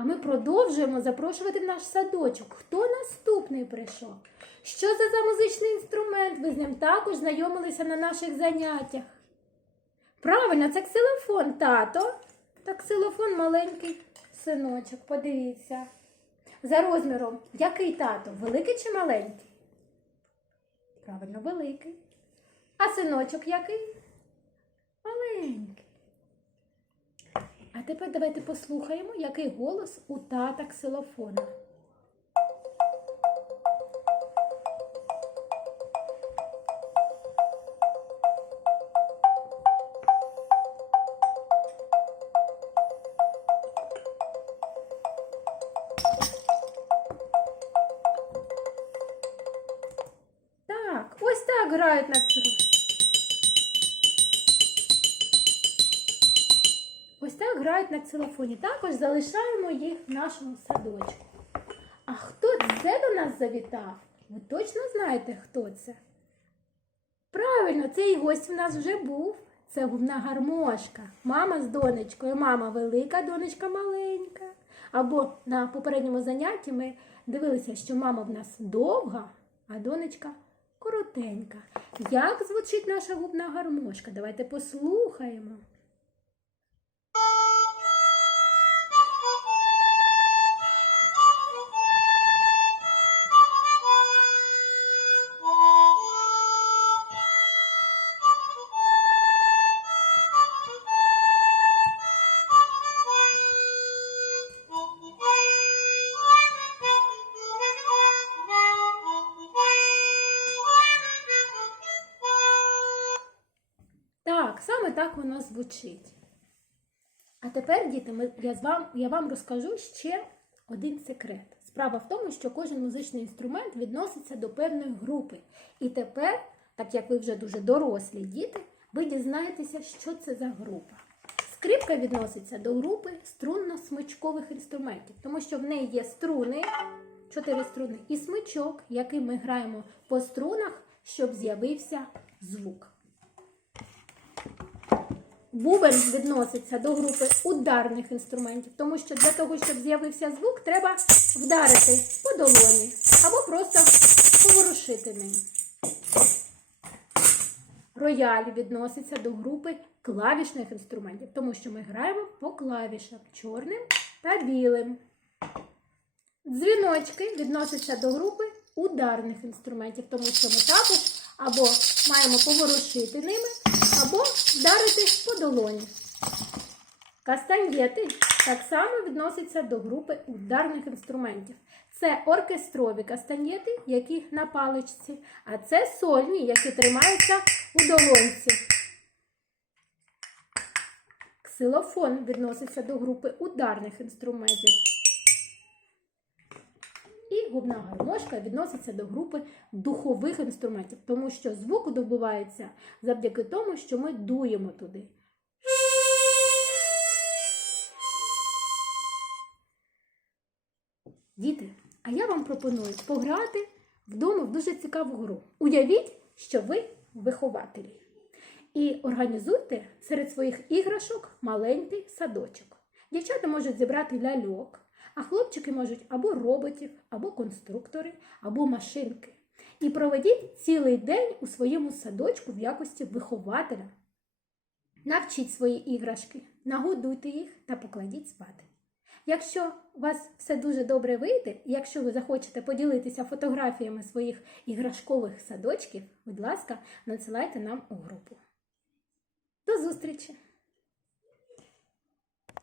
А ми продовжуємо запрошувати в наш садочок. Хто наступний прийшов? Що це за музичний інструмент? Ви з ним також знайомилися на наших заняттях. Правильно, це ксилофон, тато. Та ксилофон маленький синочок, подивіться. За розміром, який тато? Великий чи маленький? Правильно, великий. А синочок який? Маленький. А тепер давайте послухаємо, який голос у тата ксилофона. Так, ось так грають на ксилофоні. Грають на ксилофоні. Також залишаємо їх в нашому садочку. А хто це до нас завітав? Ви точно знаєте, хто це? Правильно, цей гость в нас вже був. Це губна гармошка. Мама з донечкою. Мама велика, донечка маленька. Або на попередньому занятті ми дивилися, що мама в нас довга, а донечка коротенька. Як звучить наша губна гармошка? Давайте послухаємо. Так, саме так воно звучить. А тепер, діти, ми, я, з вам, я вам розкажу ще один секрет. Справа в тому, що кожен музичний інструмент відноситься до певної групи. І тепер, так як ви вже дуже дорослі діти, ви дізнаєтеся, що це за група. Скрипка відноситься до групи струнно-смичкових інструментів, тому що в неї є струни, чотири струни, і смичок, яким ми граємо по струнах, щоб з'явився звук. Бубен відноситься до групи ударних інструментів, тому що для того, щоб з'явився звук, треба вдарити по долоні або просто поворушити ним. Рояль відноситься до групи клавішних інструментів, тому що ми граємо по клавішам чорним та білим. Дзвіночки відносяться до групи ударних інструментів, тому що ми також або маємо поворушити ними, або долоні. Кастаньєти так само відносяться до групи ударних інструментів. Це оркестрові кастаньєти, які на паличці, а це сольні, які тримаються у долонці. Ксилофон відноситься до групи ударних інструментів. І губна гармошка відноситься до групи духових інструментів, тому що звук добувається завдяки тому, що ми дуємо туди. Діти, а я вам пропоную пограти вдома в дуже цікаву гру. Уявіть, що ви вихователі. І організуйте серед своїх іграшок маленький садочок. Дівчата можуть зібрати ляльок, а хлопчики можуть або роботів, або конструктори, або машинки. І проведіть цілий день у своєму садочку в якості вихователя. Навчіть свої іграшки, нагодуйте їх та покладіть спати. Якщо у вас все дуже добре вийде, і якщо ви захочете поділитися фотографіями своїх іграшкових садочків, будь ласка, надсилайте нам у групу. До зустрічі!